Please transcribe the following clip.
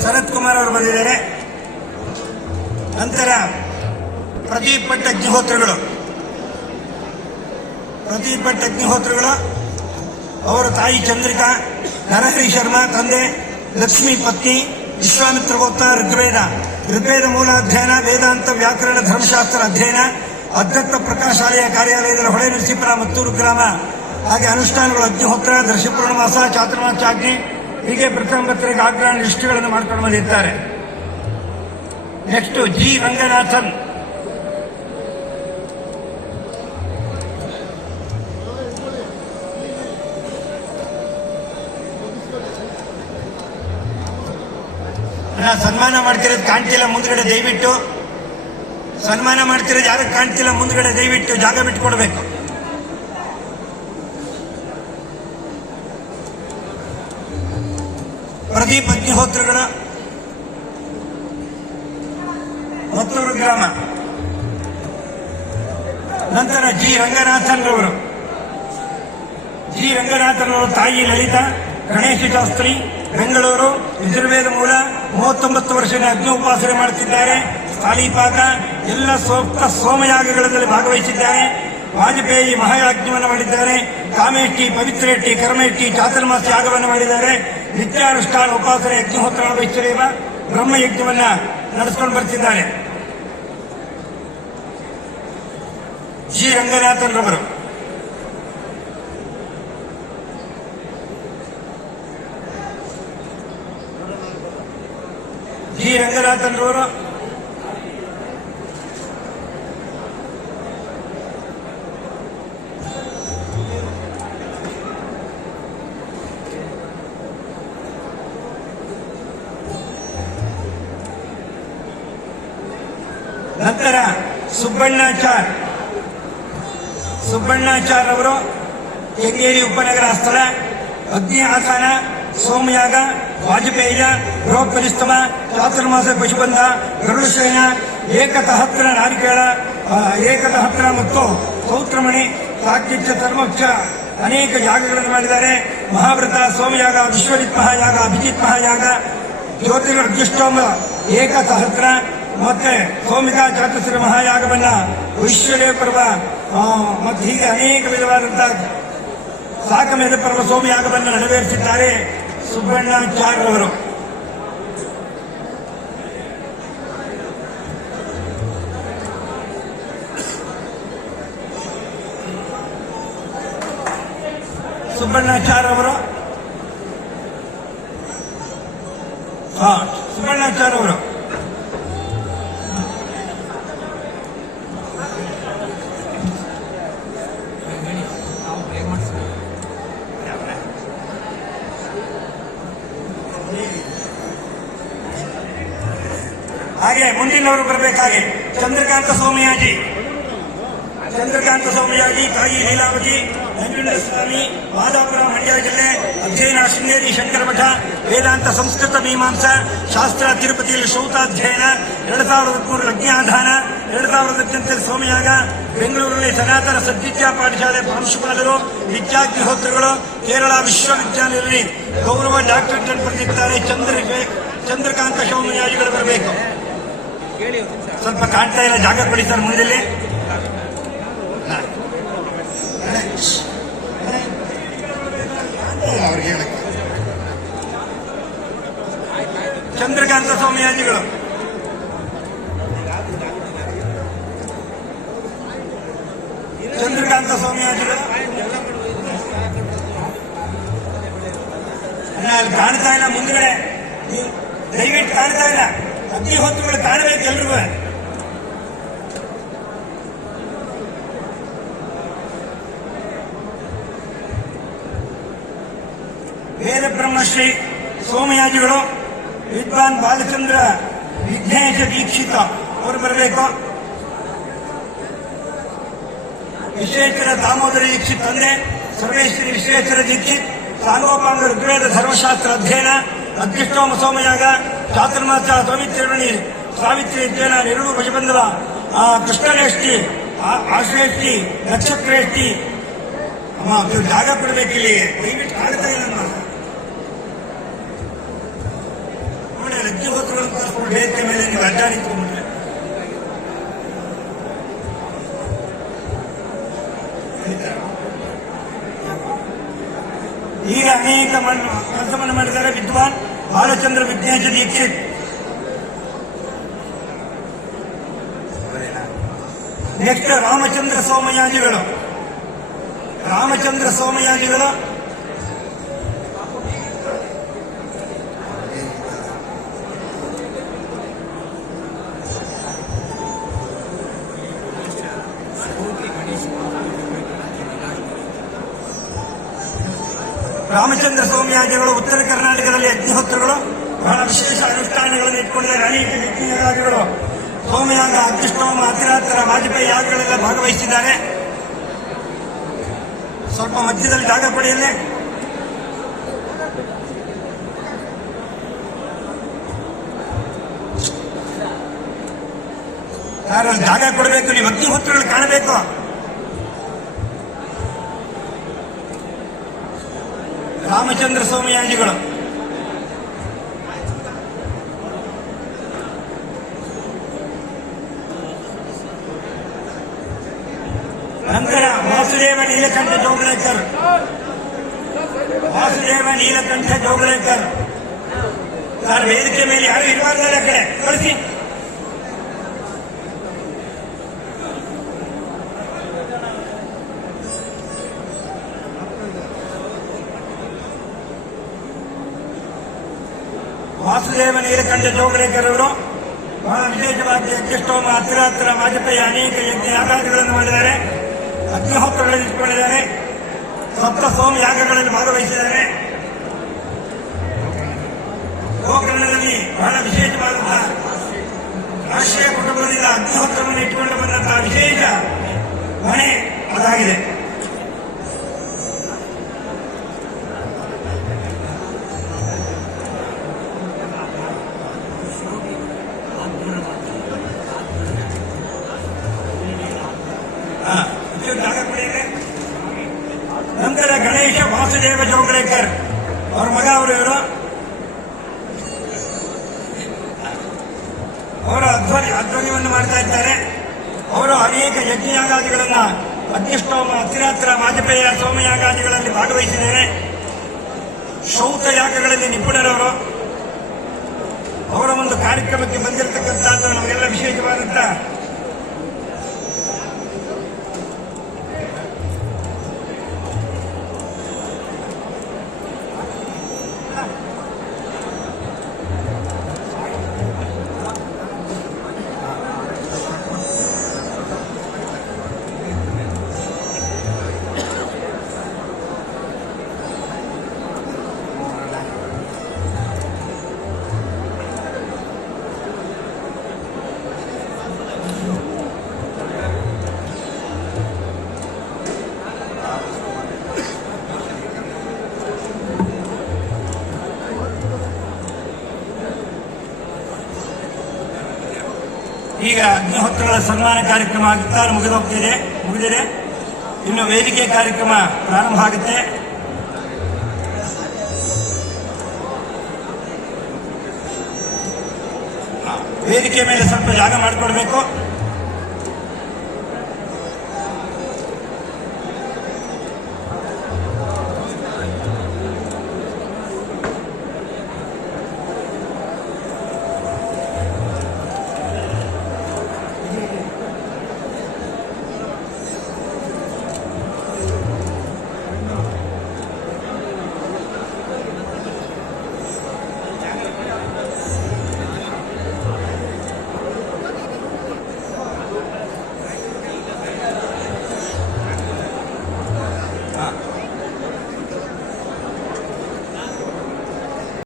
ಶರತ್ ಕುಮಾರ್ ಅವರು ಬಂದಿದ್ದಾರೆ. ನಂತರ ಪ್ರದೀಪ್ ಭಟ್ ಅಗ್ನಿಹೋತ್ರಗಳು ಅವರ ತಾಯಿ ಚಂದ್ರಿಕಾ, ನರಹರಿ ಶರ್ಮಾ ತಂದೆ, ಲಕ್ಷ್ಮೀ ಪತ್ನಿ, ವಿಶ್ವಾಮಿತ್ರ ಗೋತ್ರ, ಋಗ್ವೇದ ಮೂಲ ಅಧ್ಯಯನ, ವೇದಾಂತ, ವ್ಯಾಕರಣ, ಧರ್ಮಶಾಸ್ತ್ರ ಅಧ್ಯಯನ, ಅಧ್ಯತ್ತ ಪ್ರಕಾಶಾಲಯ ಕಾರ್ಯಾಲಯದ ಹೊಳೆ ನರಸೀಪುರ ಮತ್ತೂರು ಗ್ರಾಮ. ಹಾಗೆ ಅನುಷ್ಠಾನಗಳು ಅಗ್ನಿಹೋತ್ರ, ದರ್ಶಪೂರ್ಣಮಾಸ, ಚಾತುರ್ಮಾಸಾಗ್ನಿ, ಹೀಗೆ ಪ್ರಥಮ ಪತ್ರಿಕೆ ಆಗ್ರಹ ಲಿಸ್ಟ್ಗಳನ್ನು ಮಾಡ್ಕೊಂಡು ಬಂದಿದ್ದಾರೆ. ನೆಕ್ಸ್ಟ್ ಜಿ ರಂಗನಾಥನ್, ಸನ್ಮಾನ ಮಾಡ್ತಿರೋದು ಕಾಣ್ತಿಲ್ಲ ಮುಂದ್ಗಡೆ, ದಯವಿಟ್ಟು ಸನ್ಮಾನ ಮಾಡ್ತಿರೋದು ಯಾರು ಕಾಣ್ತಿಲ್ಲ ಮುಂದ್ಗಡೆ, ದಯವಿಟ್ಟು ಜಾಗ ಬಿಟ್ಕೊಡ್ಬೇಕು. ಪ್ರದೀಪ್ ಅಗ್ನಿಹೋತ್ರಗಳ ಮತ್ತೂರು ಗ್ರಾಮ. ನಂತರ ಜಿ ರಂಗನಾಥನ್ ರವರು ತಾಯಿ ಲಲಿತಾ, ಗಣೇಶ ಶಾಸ್ತ್ರಿ, ಬೆಂಗಳೂರು, ಯಜುರ್ವೇದ ಮೂಲ, 39 ವರ್ಷದ ಅಗ್ನಿ ಉಪಾಸನೆ ಮಾಡುತ್ತಿದ್ದಾರೆ. ಸ್ಥಾಲೀಪಾಕ ಎಲ್ಲ ಸೂಕ್ತ ಸೋಮಯಾಗಗಳಲ್ಲಿ ಭಾಗವಹಿಸಿದ್ದಾರೆ. ವಾಜಪೇಯಿ ಮಹಾಯಾಜ್ಞವನ್ನು ಮಾಡಿದ್ದಾರೆ. ಕಾಮೇಷ್ಟಿ, ಪವಿತ್ರೇಷ್ಟಿ, ಕರ್ಮೇಷ್ಟಿ, ಚಾತುರ್ಮಾಸ ಯಾಗವನ್ನು ಮಾಡಿದ್ದಾರೆ. ನಿತ್ಯಾನುಷ್ಠಾನ ಉಪಾಸನೆ ಅಗ್ನಿಹೋತ್ರ ವೈಶ್ವರೇವ ಬ್ರಹ್ಮಯಜ್ಞವನ್ನ ನಡೆಸಿಕೊಂಡು ಬರ್ತಿದ್ದಾರೆ. ಜಿ ರಂಗನಾಥನ್ ರವರು ನಂತರ ಸುಬ್ಬಣ್ಣಾಚಾರ್ ಅವರು ಕೆಂಗೇರಿ ಉಪನಗರ ಸ್ಥಳ, ಅಗ್ನಿ ಆಸನ, ಸೋಮಯಾಗ, ವಾಜಪೇಯ, ಬೃಹತ್ಪರಿಸ್ತಮ, ಚಾತುರ್ಮಾಸ ಪಶುಬಂಧ, ಗರುಡಶಯನ, ಏಕತಹತ್ರ ನಾರಿಕೇಳ, ಏಕತಹತ್ರ ಮತ್ತು ಸೌತ್ರಮಣಿ, ಸಾಕ್ಯಚ್ಚ, ಧರ್ಮಕ್ಷ ಅನೇಕ ಯಾಗಗಳನ್ನು ಮಾಡಿದ್ದಾರೆ. ಮಹಾವ್ರತ, ಸೋಮಯಾಗ, ವಿಶ್ವಜಿತ್ ಮಹಾಯಾಗ, ಅಭಿಜಿತ್ ಮಹಾಯಾಗ, ಜ್ಯೋತಿರ್ಗೃಷ್ಟೋಮ, ಏಕಸಹಸ್ರ ಮತ್ತೆ ಸೋಮಿಕಾ ಚಾತುಸ್ರ ಮಹಾಯಾಗವನ್ನ, ವೈಶ್ವರ್ಯ ಪರ್ವ ಮತ್ತು ಹೀಗೆ ಅನೇಕ ವಿಧವಾದಂತಹ ಸಾಕಮೇಧ ಪರ್ವ ಸೋಮಯಾಗವನ್ನು ನೆರವೇರಿಸಿದ್ದಾರೆ ಸುಬ್ಬಣ್ಣಾಚಾರ್ಯ ಅವರು. ಹಾಗೆ ಮುಂದಿನವರು ಬರಬೇಕಾಗೆ ಚಂದ್ರಕಾಂತ ಸೋಮಯಾಜಿ, ತಾಯಿ ಲೀಲಾವತಿ, ನಂಜುಂಡಸ್ವಾಮಿ, ಮಾದಾಪುರ, ಮಂಡ್ಯ ಜಿಲ್ಲೆ. ಅಧ್ಯಯನ ಶೃಂಗೇರಿ ಶಂಕರ ಮಠ, ವೇದಾಂತ, ಸಂಸ್ಕೃತ, ಮೀಮಾಂಸಾ ಶಾಸ್ತ್ರ, ತಿರುಪತಿಯಲ್ಲಿ ಶ್ರೌತಾಧ್ಯಯನ, 2003 ಅಜ್ಞಾಧಾನ, 2018 ಸೋಮಯಾಗ, ಬೆಂಗಳೂರಿನಲ್ಲಿ ಸನಾತನ ಸದ್ವಿದ್ಯಾ ಪಾಠಶಾಲೆ ಪ್ರಾಂಶುಪಾಲರು, ವಿದ್ಯಾಗ್ನಿಹೋತ್ರಗಳು, ಕೇರಳ ವಿಶ್ವವಿದ್ಯಾಲಯದಲ್ಲಿ ಗೌರವ ಡಾಕ್ಟರೇಟ್ ಪಡೆದಿದ್ದಾರೆ. ಚಂದ್ರಕಾಂತ ಸೋಮಯಾಜಿಗಳು ಬರಬೇಕು. ಸ್ವಲ್ಪ ಕಾಣ್ತಾ ಇಲ್ಲ, ಜಾಗ ಕೊಡಿ ಸರ್ ಮುಂದೆ. ಚಂದ್ರಕಾಂತ ಸೋಮಯಾಜಿಗಳು ಅಲ್ಲಿ ಕಾಣ್ತಾ ಇಲ್ಲ ಮುಂದ್ಗಡೆ, ದಯವಿಟ್ಟು ಕಾಣ್ತಾ ಇಲ್ಲ. ಅಗ್ನಿಹೋತ್ರಗಳು ಕಾಣಬೇಕು ಎಲ್ರಿಗೂ. ವೇದ ಬ್ರಹ್ಮಶ್ರೀ ಸೋಮಯಾಜಿಗಳು, ವಿದ್ವಾನ್ ಬಾಲಚಂದ್ರ ವಿಘ್ನೇಶ ದೀಕ್ಷಿತ ಅವರು ಬರಬೇಕು. ವಿಶ್ವೇಶ್ವರ ದಾಮೋದರ ದೀಕ್ಷಿತ್ ತಂದೆ, ಸರ್ವೇಶ್ವರಿ ವಿಶ್ವೇಶ್ವರ ದೀಕ್ಷಿತ್, ಸಾಂಗೋಪಾಂಗ ಋಗ್ವೇದ ಧರ್ಮಶಾಸ್ತ್ರ ಅಧ್ಯಯನ, ಅಗ್ನಿಷ್ಟೋಮ ಸೋಮಯಾಗ, ಚಾತುರ್ಮಾಸ, ಸಾವಿತ್ರಿ ಅಧ್ಯಯನ, ನೆರಳು ಭಜಬಂಧವ, ಕೃಷ್ಣನೇಷ್ಟಿ, ಆಶ್ರೇಷ್ಟಿ, ನಕ್ಷತ್ರೇಷ್ಟಿ, ಜಾಗ ಕೊಡಬೇಕಿಲ್ಲಿ, ದಯವಿಟ್ಟು ಕಾಣ್ತಾ ಇಲ್ಲ. ಅಗ್ನಿಹೋತ್ರಗಳನ್ನು ಕರೆಸ್ಕೊಂಡು ವೇದಿಕೆ ಮೇಲೆ ನೀವು ಅಡ್ಡ ನಿಂತ್ಕೊಂಡ್ಬಿಟ್ರೆ ಈಗ ಅನೇಕ ಕೆಲಸವನ್ನು ಮಾಡಿದ್ದಾರೆ. ವಿದ್ವಾನ್ ಬಾಲಚಂದ್ರ ವಿಜ್ಞಾನ ದೀಕ್ಷಿತ್, ನೆಕ್ಸ್ಟ್ ರಾಮಚಂದ್ರ ಸೋಮಯಾಜಿಗಳು. ರಾಮಚಂದ್ರ ಸೋಮಯಾಜಿಗಳು ಉತ್ತರ ಕರ್ನಾಟಕದಲ್ಲಿ ಅಗ್ನಿಹೋತ್ರಗಳು ಬಹಳ ವಿಶೇಷ ಅನುಷ್ಠಾನಗಳನ್ನು ಇಟ್ಕೊಂಡಿದ್ದಾರೆ. ಅನೇಕ ಯಜ್ಞಯಾಗಗಳು, ಸೋಮಯಾಗ, ಅಗ್ನಿಷ್ಠೋಮ, ಅತಿರಾತ್ರ, ವಾಜಪೇಯಿ ಯಾಗಗಳೆಲ್ಲ ಭಾಗವಹಿಸಿದ್ದಾರೆ. ಸ್ವಲ್ಪ ಮಧ್ಯದಲ್ಲಿ ಜಾಗ ಪಡೆಯಲ್ಲೇ ಜಾಗ ಕೊಡಬೇಕು. ನೀವು ಅಗ್ನಿಹೋತ್ರಗಳು ಕಾಣಬೇಕು. ರಾಮಚಂದ್ರ ಸೋಮಯಾಜಿಗಳು, ನಂತರ ವಾಸುದೇವ ನೀಲಕಂಠ ಜೋಗಳೇಕರ್ ಸರ್, ವೇದಿಕೆ ಮೇಲೆ ಯಾರು ಇರಬಾರ್ದಾರೆ, ಆ ಕಡೆ ಕಳಿಸಿ. ವಾಸುದೇವ ನೀಲಕಂಠ ಜೋಗಳೇಕರ್ ಅವರು ಬಹಳ ವಿಶೇಷವಾಗಿ ಅಗ್ನಿಷ್ಠೋಮ, ಅತಿರಾತ್ರ, ವಾಜಪೇಯಿ ಅನೇಕ ಯಜ್ಞ ಯಾಗಾದಿಗಳನ್ನು ಮಾಡಿದ್ದಾರೆ. ಅಗ್ನಿಹೋತ್ರಗಳಲ್ಲಿ ಇಟ್ಕೊಂಡಿದ್ದಾರೆ. ಸಪ್ತ ಸೋಮ ಯಾಗಗಳಲ್ಲಿ ಭಾಗವಹಿಸಿದ್ದಾರೆ. ಗೋಕರ್ಣದಲ್ಲಿ ಬಹಳ ವಿಶೇಷವಾದಂತಹ ರಾಷ್ಟ್ರೀಯ ಕುಟುಂಬದಿಂದ ಅಗ್ನಿಹೋತ್ರವನ್ನು ಇಟ್ಟುಕೊಂಡು ಬಂದಂತಹ ವಿಶೇಷ ಮನೆ ಅದಾಗಿದೆ. ನಂತರ ಗಣೇಶ ವಾಸುದೇವ ಜೋಗಳೇಕರ್ ಅವ್ರ ಮಗ ಅವರು, ಅವರು ಅಧ್ವರ್ಯವನ್ನು ಮಾಡ್ತಾ ಇದ್ದಾರೆ. ಅವರು ಅನೇಕ ಯಜ್ಞಯಾಗಾದಿಗಳನ್ನ ಅಗ್ನಿಷ್ಠೋಮ, ಅತಿರಾತ್ರ, ವಾಜಪೇಯ, ಸೋಮಯಾಗಾದಿಗಳಲ್ಲಿ ಭಾಗವಹಿಸಿದ್ದಾರೆ. ಶೌಚ ಯಾಗಗಳಲ್ಲಿ ನಿಪುಣರವರು. ಅವರ ಒಂದು ಕಾರ್ಯಕ್ರಮಕ್ಕೆ ಬಂದಿರತಕ್ಕಂಥದ್ದು ನಮಗೆಲ್ಲ ವಿಶೇಷವಾದಂತ ಈಗ ಅಗ್ನಿಹೋತ್ರಗಳ ಸನ್ಮಾನ ಕಾರ್ಯಕ್ರಮ ಆಗುತ್ತಾ ಮುಗಿದಿದೆ. ಇನ್ನು ವೇದಿಕೆ ಕಾರ್ಯಕ್ರಮ ಪ್ರಾರಂಭ ಆಗುತ್ತೆ. ವೇದಿಕೆ ಮೇಲೆ ಸ್ವಲ್ಪ ಜಾಗ ಮಾಡಿಕೊಡ್ಬೇಕು.